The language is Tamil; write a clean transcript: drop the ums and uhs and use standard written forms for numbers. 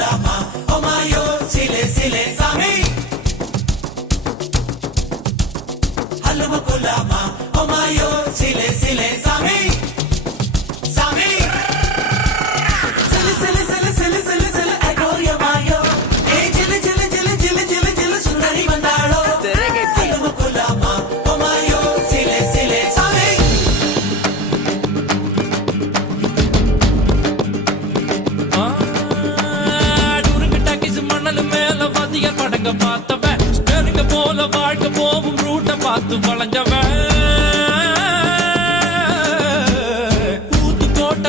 போலாமா ஓமாயோ சிலே சிலே சாமி ஹல்லுவ போலாமா ஓமாயோ சிலே சிலே சாமி சாமி சிலு சிலு சிலு சிலு சிலு சிலு அகோரிய மாயோ ஏ ஜிலு ஜிலு ஜிலு ஜிலு ஜிலு ஜிலு சுந்தரி வந்தாளோ ஹல்லுவ போலாமா ஓமாயோ சிலே சிலே சாமி படங்க பார்த்தவன் போல வாழ்க்கை போவும் ரூட்ட பார்த்து வளைஞ்சவன்